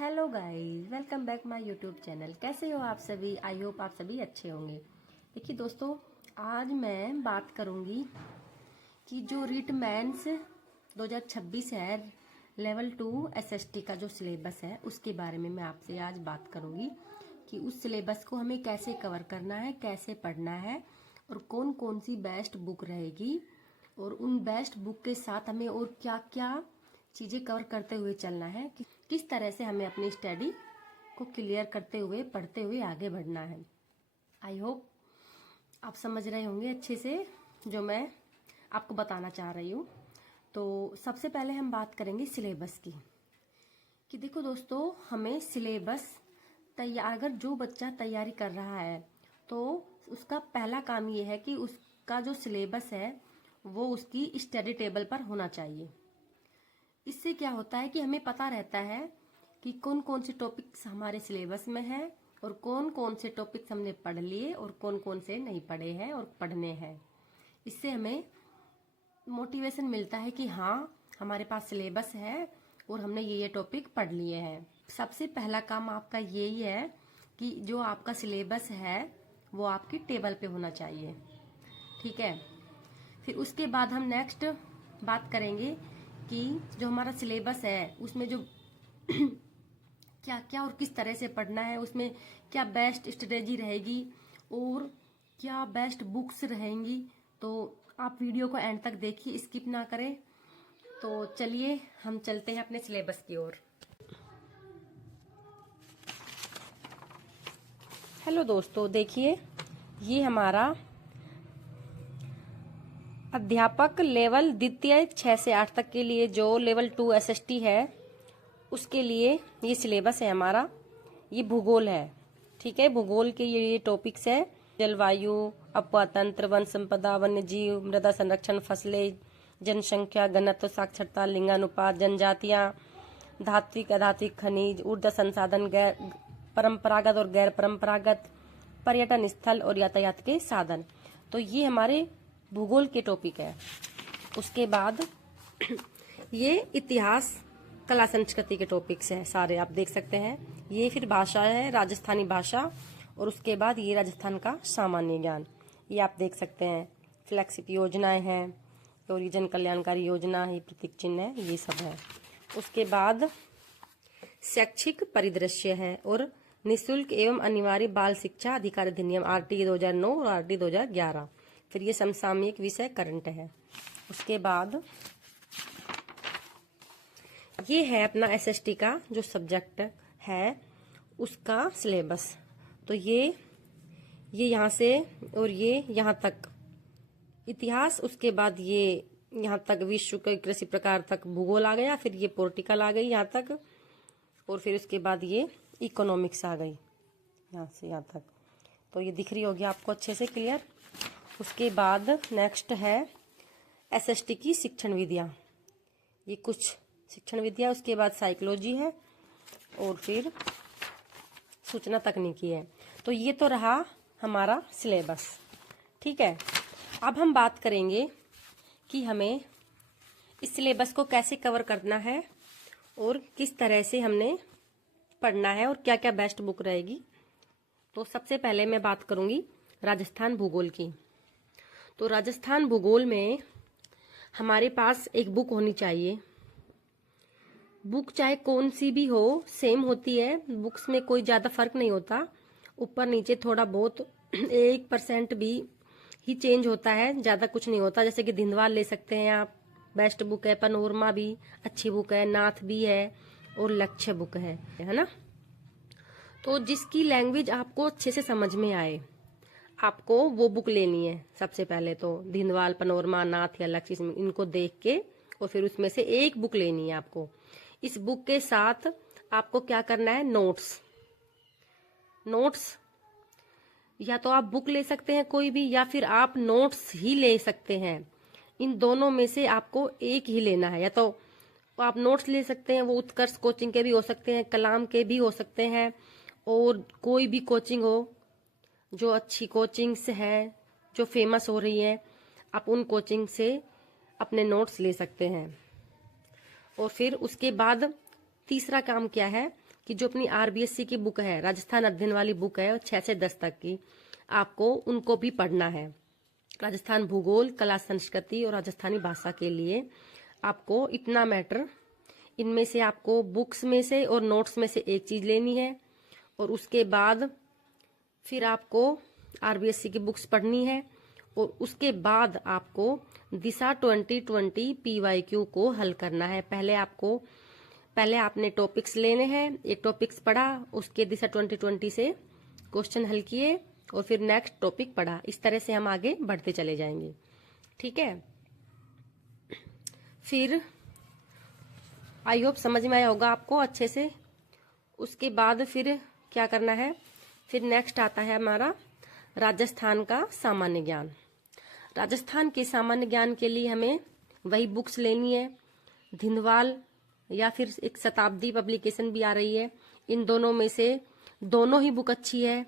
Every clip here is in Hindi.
Hello guys, welcome back my YouTube channel. कैसे हो आप सभी? आई होप आप सभी अच्छे होंगे। देखिए दोस्तों, आज मैं बात करूंगी कि जो रीट मेंस 2026 है, लेवल 2 एसएसटी का जो सिलेबस है उसके बारे में मैं आपसे आज बात करूंगी कि उस सिलेबस को हमें कैसे कवर करना है, कैसे पढ़ना है और कौन कौन सी बेस्ट बुक रहेगी और उन बेस्ट बुक के साथ हमें और क्या क्या चीज़ें कवर करते हुए चलना है, किस तरह से हमें अपनी स्टडी को क्लियर करते हुए पढ़ते हुए आगे बढ़ना है। आई होप आप समझ रहे होंगे अच्छे से जो मैं आपको बताना चाह रही हूँ। तो सबसे पहले हम बात करेंगे सिलेबस की कि देखो दोस्तों, हमें सिलेबस तैयार, अगर जो बच्चा तैयारी कर रहा है तो उसका पहला काम ये है कि उसका जो सिलेबस है वो उसकी स्टडी टेबल पर होना चाहिए। इससे क्या होता है कि हमें पता रहता है कि कौन कौन से टॉपिक्स हमारे सिलेबस में है और कौन कौन से टॉपिक्स हमने पढ़ लिए और कौन कौन से नहीं पढ़े हैं और पढ़ने हैं। इससे हमें मोटिवेशन मिलता है कि हाँ, हमारे पास सिलेबस है और हमने ये टॉपिक पढ़ लिए हैं। सबसे पहला काम आपका यही है कि जो आपका सिलेबस है वो आपकी टेबल पे होना चाहिए, ठीक है। फिर उसके बाद हम नेक्स्ट बात करेंगे कि जो हमारा सिलेबस है उसमें जो क्या क्या और किस तरह से पढ़ना है, उसमें क्या बेस्ट स्ट्रेटेजी रहेगी और क्या बेस्ट बुक्स रहेंगी। तो आप वीडियो को एंड तक देखिए, स्किप ना करें। तो चलिए हम चलते हैं अपने सिलेबस की ओर। हेलो दोस्तों, देखिए ये हमारा अध्यापक लेवल द्वितीय 6 से 8 तक के लिए जो लेवल 2 एसएसटी है उसके लिए ये सिलेबस है हमारा। ये भूगोल है, ठीक है। भूगोल के ये टॉपिक्स है: जलवायु, अपतंत्र, वन संपदा, वन्य जीव, मृदा संरक्षण, फसलें, जनसंख्या, घनत्व, साक्षरता, लिंगानुपात, जनजातियां, धात्विक अधात्विक खनिज, ऊर्जा संसाधन, गैर परंपरागत और गैर परंपरागत, पर्यटन स्थल और यातायात के साधन। तो ये हमारे भूगोल के टॉपिक है। उसके बाद ये इतिहास, कला, संस्कृति के टॉपिक्स है सारे, आप देख सकते हैं। ये फिर भाषा है, राजस्थानी भाषा, और उसके बाद ये राजस्थान का सामान्य ज्ञान, ये आप देख सकते हैं। फ्लैगशिप योजनाएं हैं और ये जन कल्याणकारी योजना है, प्रतीक चिन्ह है, ये सब है। उसके बाद शैक्षिक परिदृश्य है और निःशुल्क एवं अनिवार्य बाल शिक्षा अधिकार अधिनियम आरटी 2009 और आरटी 2011। फिर ये समसामयिक विषय करंट है। उसके बाद ये है अपना एसएसटी का जो सब्जेक्ट है उसका सिलेबस। तो ये यहाँ से और ये यहाँ तक इतिहास, उसके बाद ये यहाँ तक विश्व के कृषि प्रकार तक भूगोल आ गया, फिर ये पॉलिटिकल आ गई यहाँ तक, और फिर उसके बाद ये इकोनॉमिक्स आ गई यहाँ से यहाँ तक। तो ये दिख रही होगी आपको अच्छे से क्लियर। उसके बाद नेक्स्ट है एसएसटी की शिक्षण विधियाँ, ये कुछ शिक्षण विधियाँ। उसके बाद साइकोलॉजी है और फिर सूचना तकनीकी है। तो ये तो रहा हमारा सिलेबस, ठीक है। अब हम बात करेंगे कि हमें इस सिलेबस को कैसे कवर करना है और किस तरह से हमने पढ़ना है और क्या क्या बेस्ट बुक रहेगी। तो सबसे पहले मैं बात करूंगी राजस्थान भूगोल की। तो राजस्थान भूगोल में हमारे पास एक बुक होनी चाहिए। बुक चाहे कौन सी भी हो, सेम होती है, बुक्स में कोई ज़्यादा फर्क नहीं होता, ऊपर नीचे थोड़ा बहुत 1% भी ही चेंज होता है, ज़्यादा कुछ नहीं होता। जैसे कि धिंदवाल ले सकते हैं आप, बेस्ट बुक है। पनोरमा भी अच्छी बुक है, नाथ भी है और लक्ष्य बुक है ना। तो जिसकी लैंग्वेज आपको अच्छे से समझ में आए आपको वो बुक लेनी है। सबसे पहले तो धिंदवाल, पनोरमा, नाथ या लक्ष्य, इनको देख के और फिर उसमें से एक बुक लेनी है आपको। इस बुक के साथ आपको क्या करना है, नोट्स या तो आप बुक ले सकते हैं कोई भी, या फिर आप नोट्स ही ले सकते हैं। इन दोनों में से आपको एक ही लेना है। या तो आप नोट्स ले सकते हैं, वो उत्कर्ष कोचिंग के भी हो सकते हैं, कलाम के भी हो सकते हैं, और कोई भी कोचिंग हो जो अच्छी कोचिंग्स है जो फेमस हो रही है, आप उन कोचिंग से अपने नोट्स ले सकते हैं। और फिर उसके बाद तीसरा काम क्या है कि जो अपनी आरबीएससी की बुक है, राजस्थान अध्ययन वाली बुक है 6 से 10 तक की, आपको उनको भी पढ़ना है। राजस्थान भूगोल, कला संस्कृति और राजस्थानी भाषा के लिए आपको इतना मैटर, इनमें से आपको बुक्स में से और नोट्स में से एक चीज लेनी है, और उसके बाद फिर आपको आरबीएससी की बुक्स पढ़नी है, और उसके बाद आपको दिशा 2020 पीवाईक्यू को हल करना है। पहले आपने टॉपिक्स लेने हैं, एक टॉपिक्स पढ़ा, उसके दिशा 2020 से क्वेश्चन हल किए, और फिर नेक्स्ट टॉपिक पढ़ा। इस तरह से हम आगे बढ़ते चले जाएंगे, ठीक है। फिर आई होप समझ में आया होगा आपको अच्छे से। उसके बाद फिर क्या करना है, फिर नेक्स्ट आता है हमारा राजस्थान का सामान्य ज्ञान। राजस्थान के सामान्य ज्ञान के लिए हमें वही बुक्स लेनी है, धिंदवाल या फिर एक शताब्दी पब्लिकेशन भी आ रही है। इन दोनों में से दोनों ही बुक अच्छी है।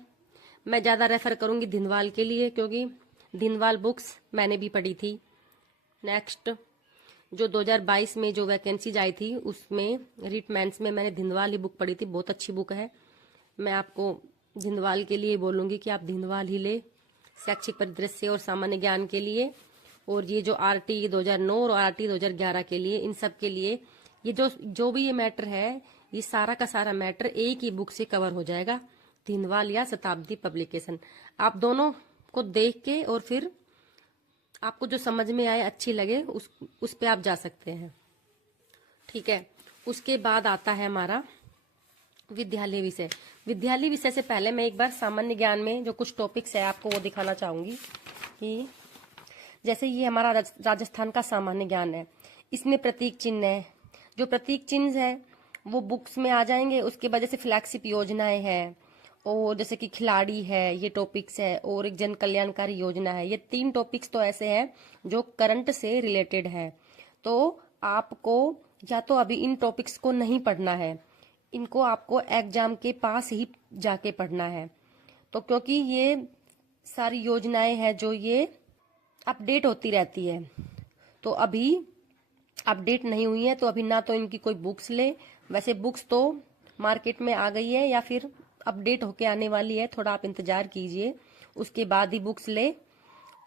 मैं ज़्यादा रेफर करूंगी धिंदवाल के लिए, क्योंकि धिंदवाल बुक्स मैंने भी पढ़ी थी। नेक्स्ट जो 2022 में जो वैकेंसीज आई थी उसमें रिट मेंस में मैंने धिंदवाल ही बुक पढ़ी थी, बहुत अच्छी बुक है। मैं आपको धिंदवाल के लिए बोलूंगी कि आप धिंदवाल ही ले, शैक्षिक परिदृश्य और सामान्य ज्ञान के लिए। और ये जो आरटी 2009 और आरटी 2011 के लिए, इन सब के लिए ये जो भी ये मैटर है, ये सारा का सारा मैटर एक ही बुक से कवर हो जाएगा, धिंदवाल या शताब्दी पब्लिकेशन। आप दोनों को देख के और फिर आपको जो समझ में आए, अच्छी लगे, उस पे आप जा सकते हैं, ठीक है। उसके बाद आता है हमारा विद्यालय विषय। विद्यालय विषय से पहले मैं एक बार सामान्य ज्ञान में जो कुछ टॉपिक्स है आपको वो दिखाना चाहूंगी कि जैसे ये हमारा राजस्थान का सामान्य ज्ञान है, इसमें प्रतीक चिन्ह है। जो प्रतीक चिन्ह है वो बुक्स में आ जाएंगे। उसके बाद जैसे फ्लैगशिप योजनाएं हैं, और जैसे कि खिलाड़ी है, ये टॉपिक्स है, और एक जन कल्याणकारी योजना है। ये 3 टॉपिक्स तो ऐसे हैं जो करंट से रिलेटेड है। तो आपको या तो अभी इन टॉपिक्स को नहीं पढ़ना है, इनको आपको एग्जाम के पास ही जाके पढ़ना है। तो क्योंकि ये सारी योजनाएं हैं जो ये अपडेट होती रहती है, तो अभी अपडेट नहीं हुई है, तो अभी ना तो इनकी कोई बुक्स ले। वैसे बुक्स तो मार्केट में आ गई है या फिर अपडेट होके आने वाली है, थोड़ा आप इंतजार कीजिए, उसके बाद ही बुक्स ले,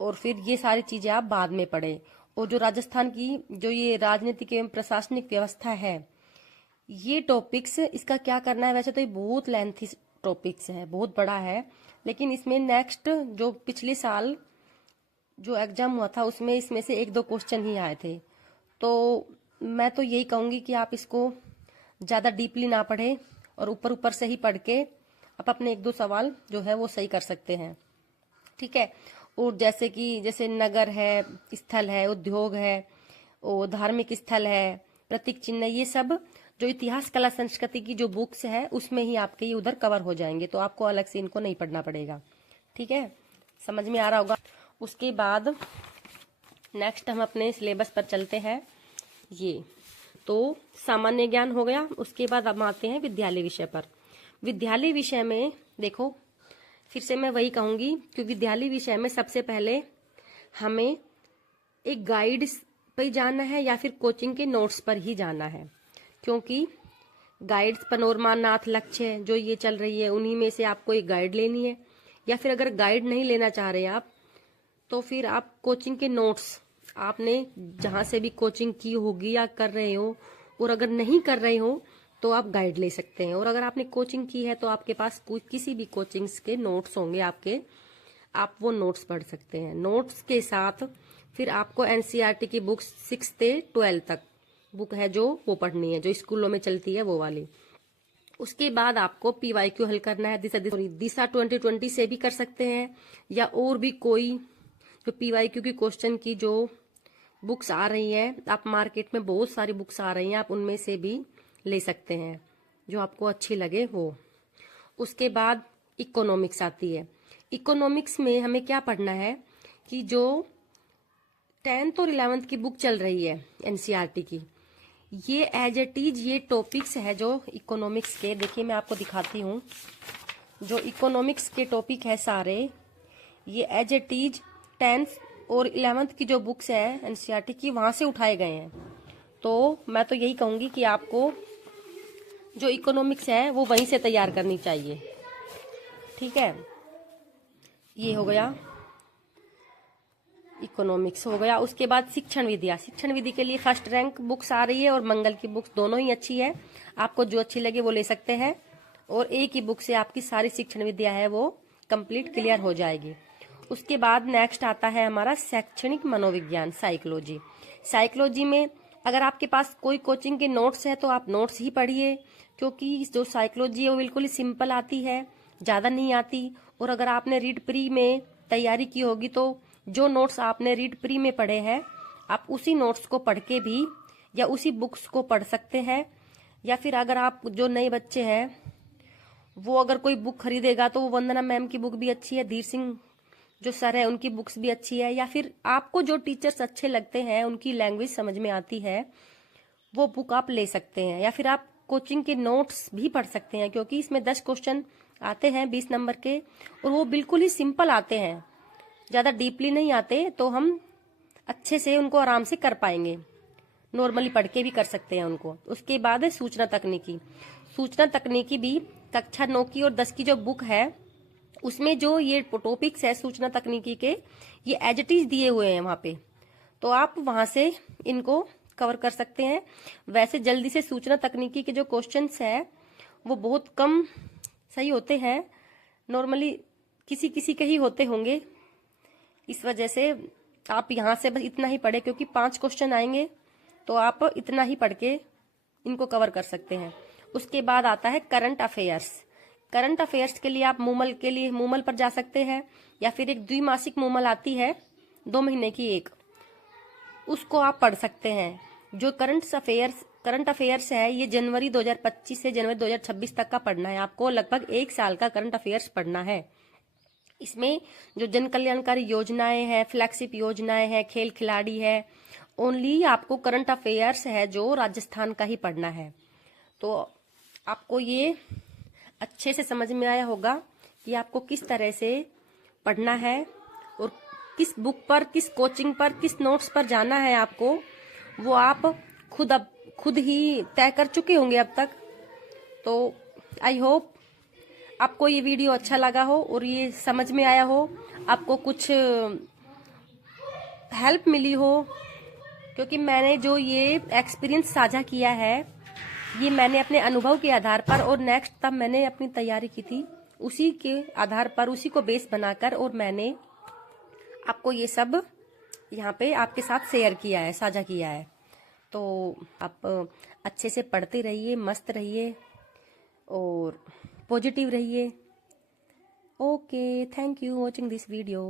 और फिर ये सारी चीजें आप बाद में पढ़े। और जो राजस्थान की जो ये राजनीतिक एवं प्रशासनिक व्यवस्था है, ये टॉपिक्स, इसका क्या करना है, वैसे तो ये बहुत लेंथी टॉपिक्स है, बहुत बड़ा है, लेकिन इसमें नेक्स्ट जो पिछले साल जो एग्जाम हुआ था उसमें इसमें से 1-2 क्वेश्चन ही आए थे। तो मैं तो यही कहूंगी कि आप इसको ज्यादा डीपली ना पढ़े, और ऊपर ऊपर से ही पढ़ के आप अपने 1-2 सवाल जो है वो सही कर सकते हैं, ठीक है। और जैसे नगर है, स्थल है, उद्योग है, और धार्मिक स्थल है, प्रतीक चिन्ह, ये सब जो इतिहास कला संस्कृति की जो बुक्स है उसमें ही आपके ये उधर कवर हो जाएंगे, तो आपको अलग से इनको नहीं पढ़ना पड़ेगा, ठीक है। समझ में आ रहा होगा। उसके बाद नेक्स्ट हम अपने सिलेबस पर चलते हैं। ये तो सामान्य ज्ञान हो गया। उसके बाद हम आते हैं विद्यालय विषय पर। विद्यालय विषय में देखो, फिर से मैं वही कहूंगी कि विद्यालय विषय में सबसे पहले हमें एक गाइड पर जाना है या फिर कोचिंग के नोट्स पर ही जाना है, क्योंकि गाइड्स पनोरमा नाथ लक्ष्य जो ये चल रही है उन्हीं में से आपको एक गाइड लेनी है। या फिर अगर गाइड नहीं लेना चाह रहे आप, तो फिर आप कोचिंग के नोट्स आपने जहां से भी कोचिंग की होगी या कर रहे हो, और अगर नहीं कर रहे हो तो आप गाइड ले सकते हैं। और अगर आपने कोचिंग की है तो आपके पास किसी भी कोचिंग्स के नोट्स होंगे आपके, आप वो नोट्स पढ़ सकते हैं। नोट्स के साथ फिर आपको एनसीईआरटी की बुक्स 6 से 12 तक बुक है जो वो पढ़नी है, जो स्कूलों में चलती है वो वाली। उसके बाद आपको पीवाईक्यू हल करना है। दिशा 2020 से भी कर सकते हैं, या और भी कोई जो पीवाईक्यू की क्वेश्चन की जो बुक्स आ रही है, आप मार्केट में बहुत सारी बुक्स आ रही हैं, आप उनमें से भी ले सकते हैं जो आपको अच्छी लगे वो। उसके बाद इकोनॉमिक्स आती है। इकोनॉमिक्स में हमें क्या पढ़ना है कि जो 10th और 11th की बुक चल रही है एनसीईआरटी की, ये एज इट इज ये टॉपिक्स है जो इकोनॉमिक्स के, देखिए मैं आपको दिखाती हूँ, जो इकोनॉमिक्स के टॉपिक है सारे, ये एज इट इज 10th और 11th की जो बुक्स है एनसीईआरटी की, वहां से उठाए गए हैं। तो मैं तो यही कहूंगी कि आपको जो इकोनॉमिक्स है वो वहीं से तैयार करनी चाहिए। ठीक है, ये हो गया, इकोनॉमिक्स हो गया। उसके बाद शिक्षण विद्या, शिक्षण विधि के लिए फर्स्ट रैंक बुक्स आ रही है और मंगल की बुक्स दोनों ही अच्छी है, आपको जो अच्छी लगे वो ले सकते हैं। और एक ही बुक से आपकी सारी शिक्षण विद्या है वो कंप्लीट क्लियर हो जाएगी। उसके बाद नेक्स्ट आता है हमारा शैक्षणिक मनोविज्ञान, साइकोलॉजी। साइकोलॉजी में अगर आपके पास कोई कोचिंग के नोट्स है तो आप नोट्स ही पढ़िए, क्योंकि जो साइकोलॉजी है वो बिल्कुल ही सिंपल आती है, ज़्यादा नहीं आती। और अगर आपने रीड प्री में तैयारी की होगी तो जो नोट्स आपने रीड प्री में पढ़े हैं आप उसी नोट्स को पढ़ के भी या उसी बुक्स को पढ़ सकते हैं। या फिर अगर आप जो नए बच्चे हैं वो अगर कोई बुक खरीदेगा तो वो वंदना मैम की बुक भी अच्छी है, धीर सिंह जो सर है उनकी बुक्स भी अच्छी है, या फिर आपको जो टीचर्स अच्छे लगते हैं उनकी लैंग्वेज समझ में आती है वो बुक आप ले सकते हैं। या फिर आप कोचिंग के नोट्स भी पढ़ सकते हैं, क्योंकि इसमें 10 क्वेश्चन आते हैं 20 नंबर के और वो बिल्कुल ही सिंपल आते हैं, ज़्यादा डीपली नहीं आते, तो हम अच्छे से उनको आराम से कर पाएंगे, नॉर्मली पढ़ के भी कर सकते हैं उनको। उसके बाद है सूचना तकनीकी। सूचना तकनीकी भी कक्षा 9 की और 10 की जो बुक है उसमें जो ये टॉपिक्स है सूचना तकनीकी के, ये एज इट इज दिए हुए हैं वहाँ पे, तो आप वहाँ से इनको कवर कर सकते हैं। वैसे जल्दी से सूचना तकनीकी के जो क्वेश्चंस है वो बहुत कम सही होते हैं, नॉर्मली किसी किसी के ही होते होंगे, इस वजह से आप यहाँ से बस इतना ही पढ़े, क्योंकि 5 क्वेश्चन आएंगे तो आप इतना ही पढ़ के इनको कवर कर सकते हैं। उसके बाद आता है करंट अफेयर्स। करंट अफेयर्स के लिए आप मूमल के लिए मूमल पर जा सकते हैं, या फिर एक द्विमासिक मूमल आती है 2 महीने की एक, उसको आप पढ़ सकते हैं। जो करंट अफेयर्स है ये जनवरी 2025 से जनवरी 2026 तक का पढ़ना है, आपको लगभग 1 साल का करंट अफेयर्स पढ़ना है। इसमें जो जन कल्याणकारी योजनाएं हैं, फ्लैगशिप योजनाएं हैं, खेल खिलाड़ी है, ओनली आपको करंट अफेयर्स है जो राजस्थान का ही पढ़ना है। तो आपको ये अच्छे से समझ में आया होगा कि आपको किस तरह से पढ़ना है और किस बुक पर, किस कोचिंग पर, किस नोट्स पर जाना है आपको, वो आप खुद ही तय कर चुके होंगे अब तक। तो आई होप आपको ये वीडियो अच्छा लगा हो और ये समझ में आया हो, आपको कुछ हेल्प मिली हो, क्योंकि मैंने जो ये एक्सपीरियंस साझा किया है ये मैंने अपने अनुभव के आधार पर, और नेक्स्ट तब मैंने अपनी तैयारी की थी उसी के आधार पर, उसी को बेस बनाकर, और मैंने आपको ये सब यहाँ पे आपके साथ शेयर किया है, साझा किया है। तो आप अच्छे से पढ़ते रहिए, मस्त रहिए और पॉजिटिव रहिए। Okay, thank you watching this video.